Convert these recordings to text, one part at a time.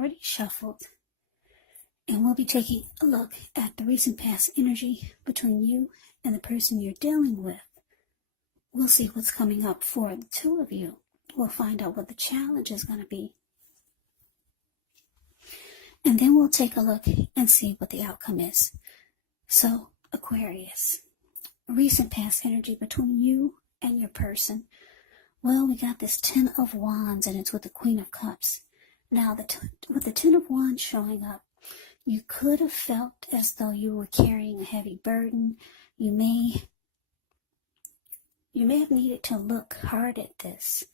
already shuffled, and we'll be taking a look at the recent past energy between you and the person you're dealing with. We'll see what's coming up for the two of you. We'll find out what the challenge is going to be. And then we'll take a look and see what the outcome is. So, Aquarius, recent past energy between you and your person. Well, we got this Ten of Wands, and it's with the Queen of Cups. Now, with the Ten of Wands showing up, you could have felt as though you were carrying a heavy burden. You may have needed to look hard at this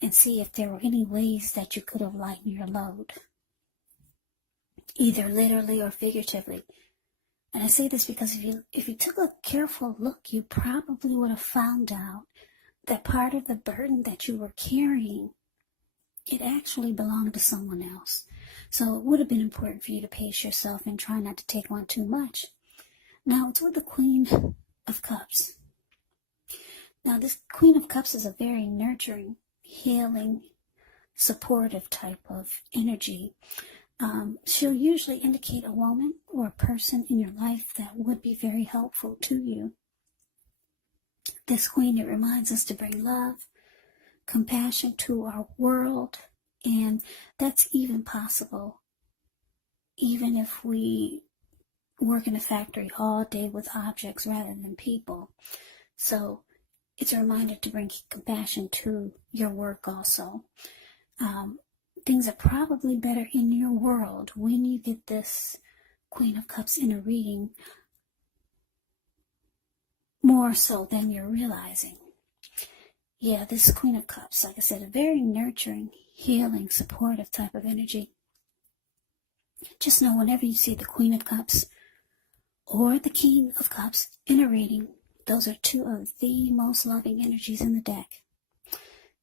and see if there were any ways that you could have lightened your load, either literally or figuratively. And I say this because if you took a careful look, you probably would have found out that part of the burden that you were carrying, it actually belonged to someone else. So it would have been important for you to pace yourself and try not to take on too much. Now, it's with the Queen of Cups. Now, this Queen of Cups is a very nurturing, healing, supportive type of energy. She'll usually indicate a woman or a person in your life that would be very helpful to you. This Queen, it reminds us to bring love, compassion to our world, and that's even possible even if we work in a factory all day with objects rather than people. So it's a reminder to bring compassion to your work also. Things are probably better in your world when you get this Queen of Cups in a reading, more so than you're realizing. Yeah, this Queen of Cups, like I said, a very nurturing, healing, supportive type of energy. Just know whenever you see the Queen of Cups or the King of Cups in a reading, those are two of the most loving energies in the deck.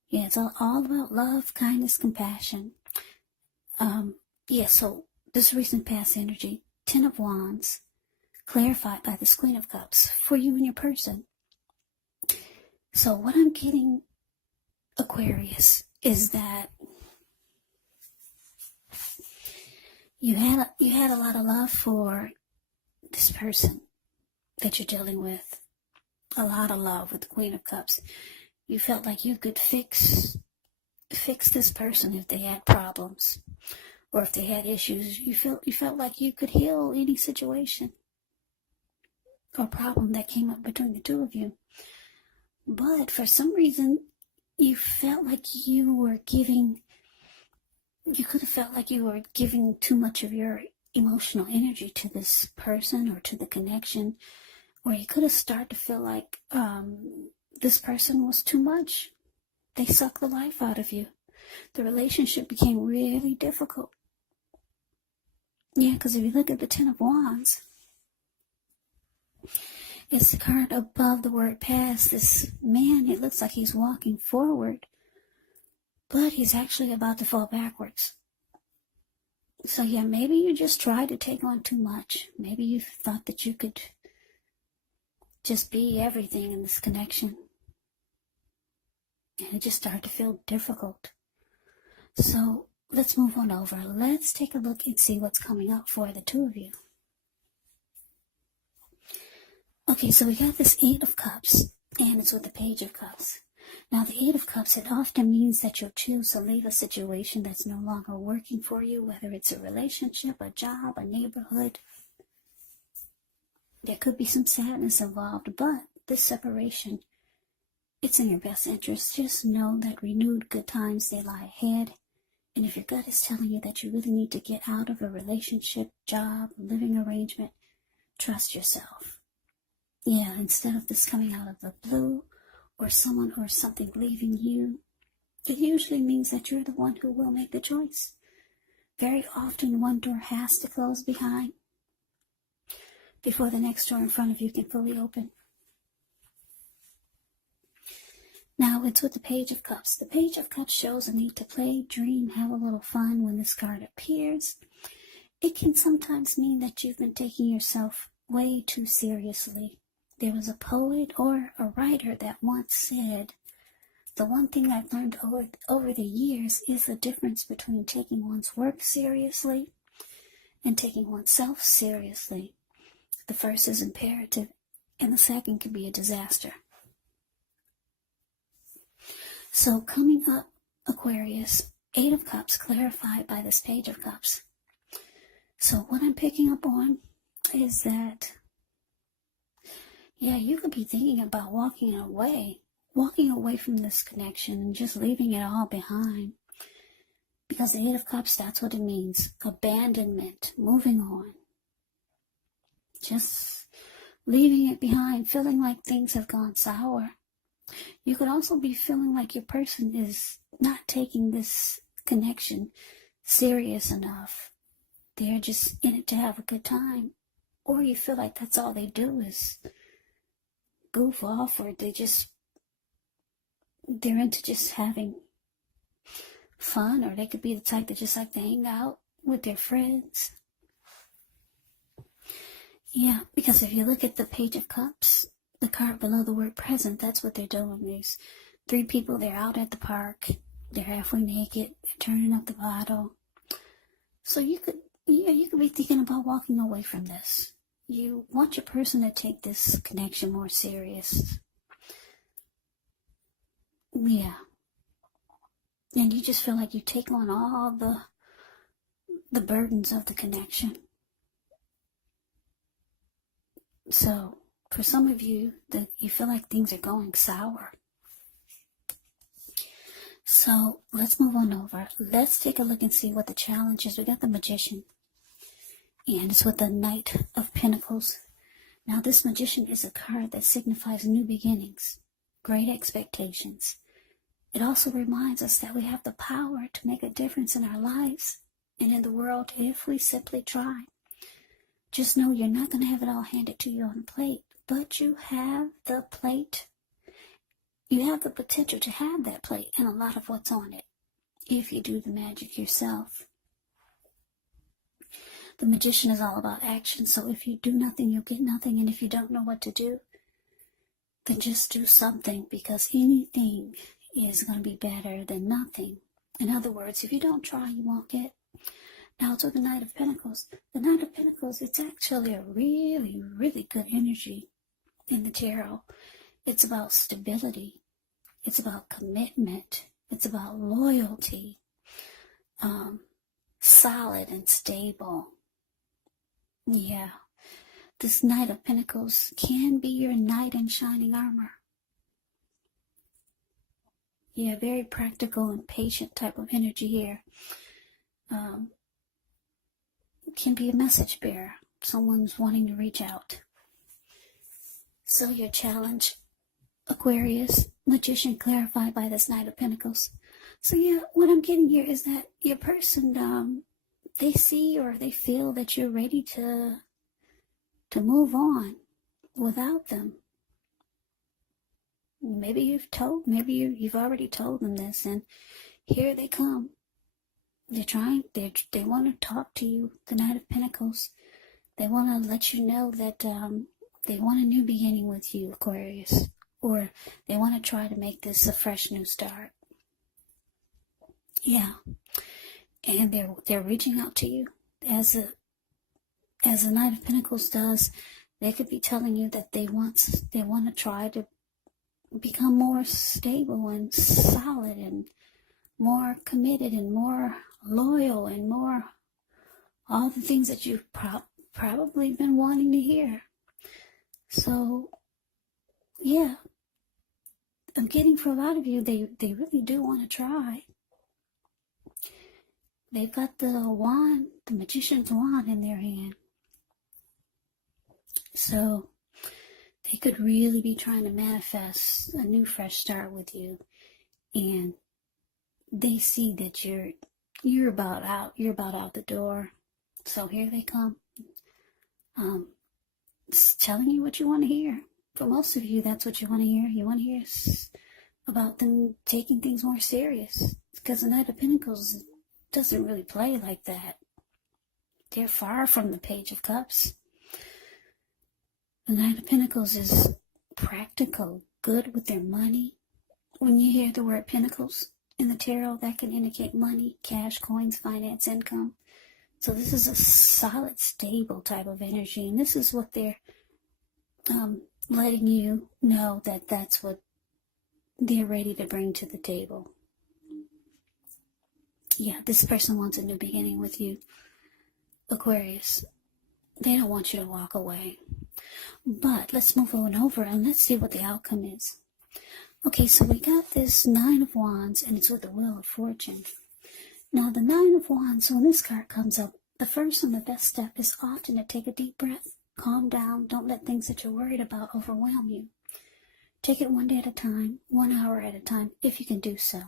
Yeah, it's all about love, kindness, compassion. So this recent past energy, Ten of Wands, clarified by this Queen of Cups for you and your person. So what I'm getting, Aquarius, is that you had a lot of love for this person that you're dealing with. A lot of love with the Queen of Cups. You felt like you could fix this person if they had problems or if they had issues. You felt like you could heal any situation or problem that came up between the two of you. But for some reason, you felt like you could have felt like you were giving too much of your emotional energy to this person or to the connection, or you could have started to feel like this person was too much. They sucked the life out of you. The relationship became really difficult. Yeah, because if you look at the Ten of Wands, it's the card above the word past. This man, it looks like he's walking forward, but he's actually about to fall backwards. So yeah, maybe you just tried to take on too much. Maybe you thought that you could just be everything in this connection. And it just started to feel difficult. So let's move on over. Let's take a look and see what's coming up for the two of you. Okay, so we got this Eight of Cups, and it's with the Page of Cups. Now, the Eight of Cups, it often means that you'll choose to leave a situation that's no longer working for you, whether it's a relationship, a job, a neighborhood. There could be some sadness involved, but this separation, it's in your best interest. Just know that renewed good times, they lie ahead. And if your gut is telling you that you really need to get out of a relationship, job, living arrangement, trust yourself. Yeah, instead of this coming out of the blue or someone or something leaving you, it usually means that you're the one who will make the choice. Very often one door has to close behind before the next door in front of you can fully open. Now it's with the Page of Cups. The Page of Cups shows a need to play, dream, have a little fun when this card appears. It can sometimes mean that you've been taking yourself way too seriously. There was a poet or a writer that once said, the one thing I've learned over the years is the difference between taking one's work seriously and taking oneself seriously. The first is imperative, and the second can be a disaster. So coming up, Aquarius, 8 of Cups clarified by this Page of Cups. So what I'm picking up on is that, yeah, you could be thinking about walking away from this connection and just leaving it all behind. Because the 8 of Cups, that's what it means. Abandonment, moving on. Just leaving it behind, feeling like things have gone sour. You could also be feeling like your person is not taking this connection serious enough. They're just in it to have a good time. Or you feel like that's all they do is goof off, or they're into just having fun, or they could be the type that just like to hang out with their friends. Yeah, because if you look at the Page of Cups, the card below the word present, that's what they're doing. There's 3 people, they're out at the park, they're halfway naked, they're turning up the bottle. So you could be thinking about walking away from this. You want your person to take this connection more serious. Yeah. And you just feel like you take on all the burdens of the connection. So for some of you, that you feel like things are going sour. So let's move on over. Let's take a look and see what the challenge is. We got the Magician, and it's with the Knight of Pentacles. Now this Magician is a card that signifies new beginnings, great expectations. It also reminds us that we have the power to make a difference in our lives and in the world if we simply try. Just know you're not going to have it all handed to you on a plate, but you have the plate. You have the potential to have that plate and a lot of what's on it if you do the magic yourself. The Magician is all about action, so if you do nothing, you'll get nothing, and if you don't know what to do, then just do something, because anything is going to be better than nothing. In other words, if you don't try, you won't get. Now to the Knight of Pentacles. The Knight of Pentacles, it's actually a really, really good energy in the tarot. It's about stability. It's about commitment. It's about loyalty. Solid and stable. Yeah. This Knight of Pentacles can be your knight in shining armor. Yeah, very practical and patient type of energy here. Can be a message bearer. Someone's wanting to reach out. So your challenge, Aquarius, Magician clarified by this Knight of Pentacles. So yeah, what I'm getting here is that your person, they see or they feel that you're ready to move on without them. Maybe you've already told them this, and here they come. They want to talk to you, the Knight of Pentacles. They want to let you know that they want a new beginning with you, Aquarius. Or they want to try to make this a fresh new start. Yeah. And they're reaching out to you as the Knight of Pentacles does. They could be telling you that they want to try to become more stable and solid and more committed and more loyal and more all the things that you've probably been wanting to hear. So yeah, I'm getting for a lot of you, they really do want to try. They've got the wand, the Magician's wand in their hand. So they could really be trying to manifest a new fresh start with you. And they see that you're about out the door. So here they come. Telling you what you want to hear. For most of you, that's what you want to hear. You want to hear about them taking things more serious. Because the Knight of Pentacles doesn't really play like that. They're far from the Page of Cups. The Knight of Pentacles is practical, good with their money, When you hear the word pentacles in the tarot, that can indicate money, cash, coins, finance, income. So this is a solid, stable type of energy, and this is what they're letting you know, that that's what they're ready to bring to the table. Yeah, this person wants a new beginning with you, Aquarius. They don't want you to walk away. But let's move on over and let's see what the outcome is. Okay, so we got this Nine of Wands, and it's with the Wheel of Fortune. Now, the Nine of Wands, when this card comes up, the first and the best step is often to take a deep breath, calm down, don't let things that you're worried about overwhelm you. Take it one day at a time, 1 hour at a time, if you can do so,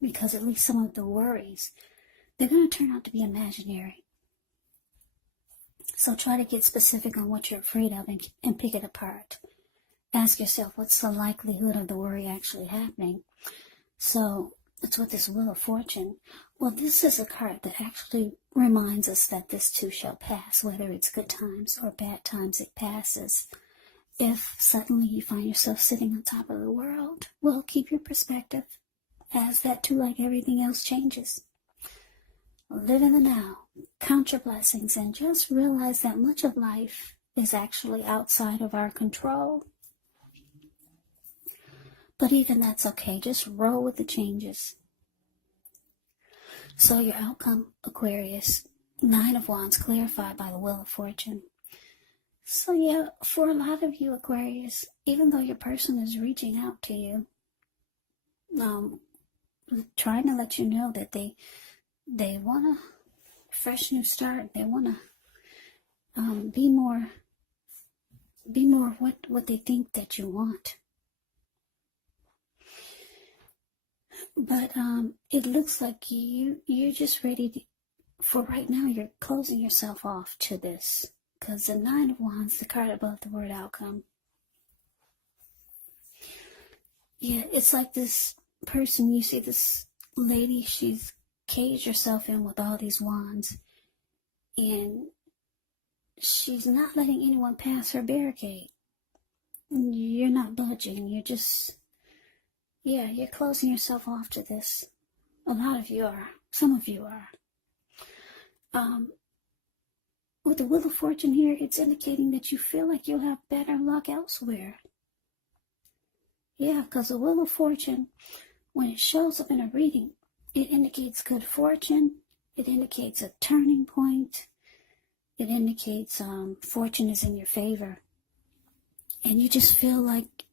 because at least some of the worries, they're going to turn out to be imaginary. So try to get specific on what you're afraid of and pick it apart. Ask yourself, what's the likelihood of the worry actually happening? So it's with this Wheel of Fortune. Well, this is a card that actually reminds us that this too shall pass, whether it's good times or bad times, it passes. If suddenly you find yourself sitting on top of the world, well, keep your perspective, as that too, like everything else, changes. Live in the now, count your blessings, and just realize that much of life is actually outside of our control. But even that's okay, just roll with the changes. So your outcome, Aquarius, Nine of Wands clarified by the Wheel of Fortune. So yeah, for a lot of you, Aquarius, even though your person is reaching out to you, trying to let you know that they want a fresh new start. They want to be more what they think that you want. But it looks like you're just ready to, for right now, you're closing yourself off to this. Because the Nine of Wands, the card above the word outcome. Yeah, it's like this person, you see this lady, she's caged herself in with all these wands. And she's not letting anyone pass her barricade. You're not budging, you're just, yeah, you're closing yourself off to this. A lot of you are. Some of you are. With the Wheel of Fortune here, it's indicating that you feel like you'll have better luck elsewhere. Yeah, because the Wheel of Fortune, when it shows up in a reading, it indicates good fortune. It indicates a turning point. It indicates fortune is in your favor. And you just feel like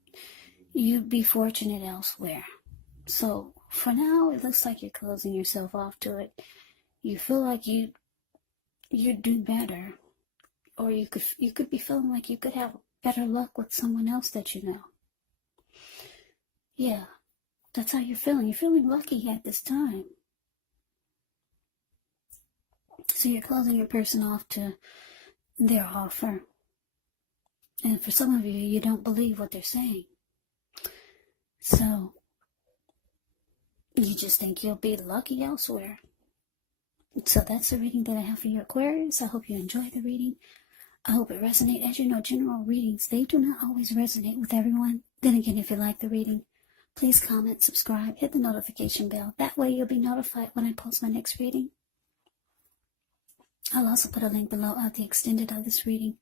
you'd be fortunate elsewhere. So for now, it looks like you're closing yourself off to it. You feel like you'd do better, or you could be feeling like you could have better luck with someone else that you know. Yeah, that's how you're feeling. You're feeling lucky at this time. So you're closing your person off to their offer. And for some of you, you don't believe what they're saying. So you just think you'll be lucky elsewhere. So that's the reading that I have for you, Aquarius. I hope you enjoyed the reading. I hope it resonates. As you know, general readings, they do not always resonate with everyone. Then again, if you like the reading, please comment, subscribe, hit the notification bell. That way you'll be notified when I post my next reading. I'll also put a link below of the extended of this reading,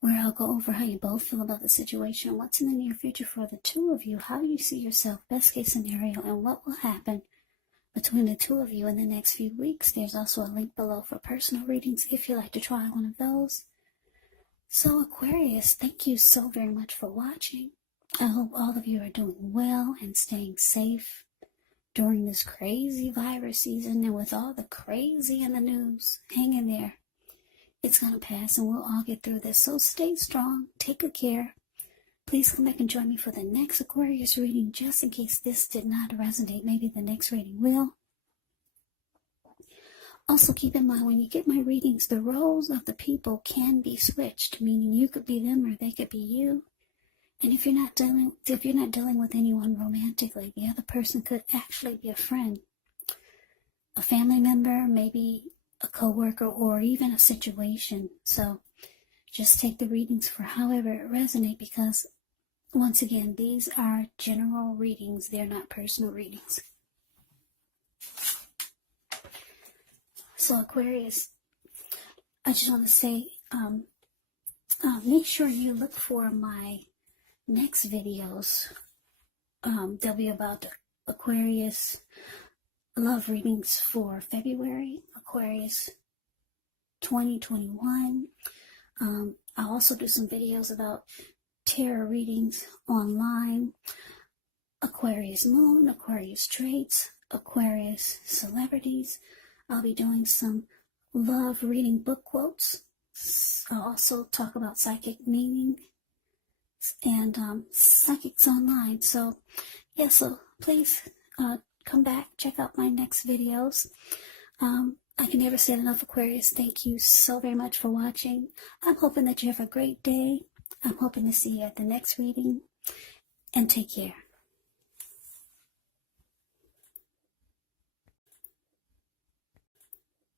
where I'll go over how you both feel about the situation, what's in the near future for the two of you, how you see yourself, best case scenario, and what will happen between the two of you in the next few weeks. There's also a link below for personal readings if you like to try one of those. So Aquarius, thank you so very much for watching. I hope all of you are doing well and staying safe during this crazy virus season, and with all the crazy in the news. Hang in there. It's going to pass and we'll all get through this. So stay strong. Take good care. Please come back and join me for the next Aquarius reading, just in case this did not resonate. Maybe the next reading will. Also keep in mind, when you get my readings, the roles of the people can be switched, meaning you could be them or they could be you. And if you're not dealing with anyone romantically, the other person could actually be a friend, a family member, maybe a coworker, or even a situation. So just take the readings for however it resonates, because once again, these are general readings. They're not personal readings. So Aquarius, I just want to say, make sure you look for my next videos. They'll be about Aquarius love readings for February, Aquarius 2021. I'll also do some videos about tarot readings online, Aquarius moon, Aquarius traits, Aquarius celebrities. I'll be doing some love reading book quotes. I'll also talk about psychic meaning and psychics online. So yeah, so please come back, check out my next videos. I can never say enough, Aquarius. Thank you so very much for watching. I'm hoping that you have a great day. I'm hoping to see you at the next reading, and take care.